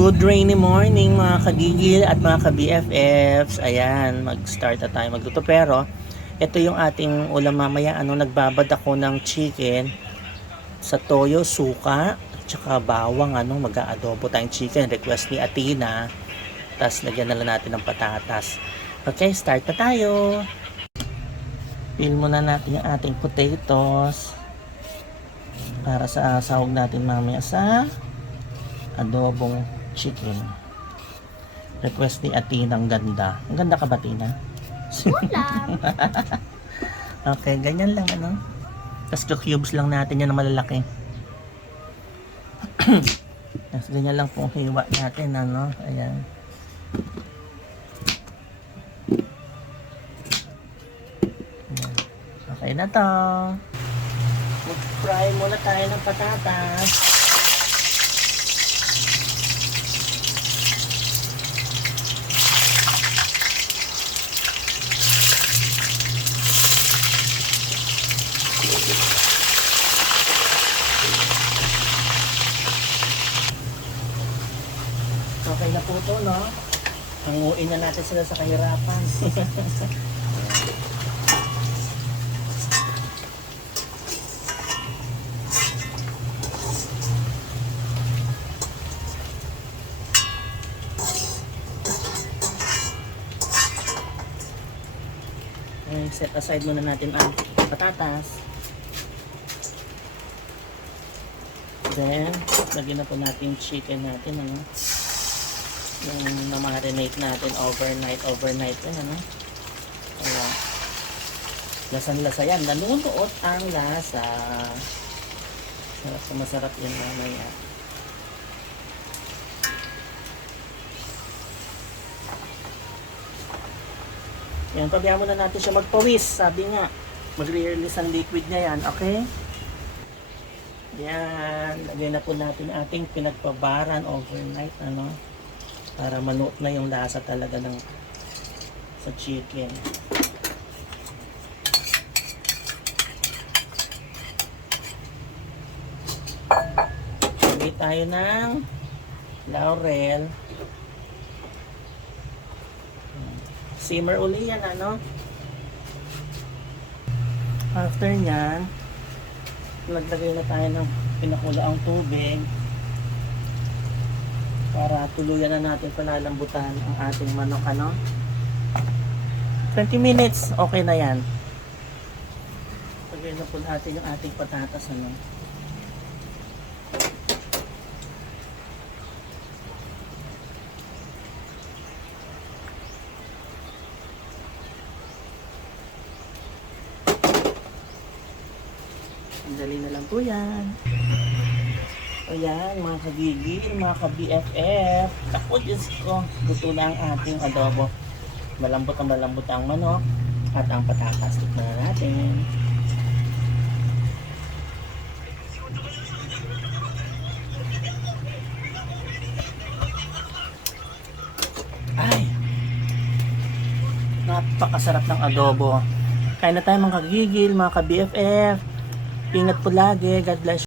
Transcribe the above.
Good rainy morning mga kagigil at mga ka-BFFs. Ayan, mag-start na tayo magluto. Pero, ito yung ating ulam mamaya. Nagbabad ako ng chicken sa toyo, suka, at saka bawang. Mag-aadobo tayong chicken. Request ni Atina. Tapos, lagyan na lang natin ng patatas. Okay, start na tayo. Peel muna natin yung ating potatoes para sa sahog natin mamaya sa adobong chicken. Request ni Atina, ang ganda. Ang ganda ka ba, Tina? Ulam. Okay, ganyan lang Tapos cubes lang natin yan na malalaki. Tapos ganyan lang pong hiwa natin, Ayan. Ayan. Okay na to. Mag-fry muna tayo ng patatas. Okay na po ito, no? Hanguin na natin sila sa kahirapan. Set aside muna natin ang patatas. Then, lagyan na po natin yung chicken natin, yung na-marinate natin overnight yan, Kaya, lasang-lasa yan. Nanunuot ang lasa. Masarap yan mamaya. Yan, pabayaan muna natin siya magpawis. Sabi nga, magre-release ang liquid niya yan, okay? Yan, lagyan na po natin ating pinagpabaran overnight, para manuot na yung lasa talaga sa chicken. Lagyan tayo ng laurel. Simmer uli yan, After nyan, naglagay na tayo ng pinakulaang tubig para tuluyan na natin palalambutan ang ating manok, 20 minutes, okay na yan. Lagay na po natin yung ating patatas, Dali na lang po yan. O yan, mga kagigil, mga ka-BFF. Ako, Diyos ko. Gusto na ang ating adobo. Malambot ang manok. At ang patatas. Tikman na natin. Ay! Napakasarap ng adobo. Kain na tayo mga kagigil, mga ka-BFF. Ingat po lagi. God bless.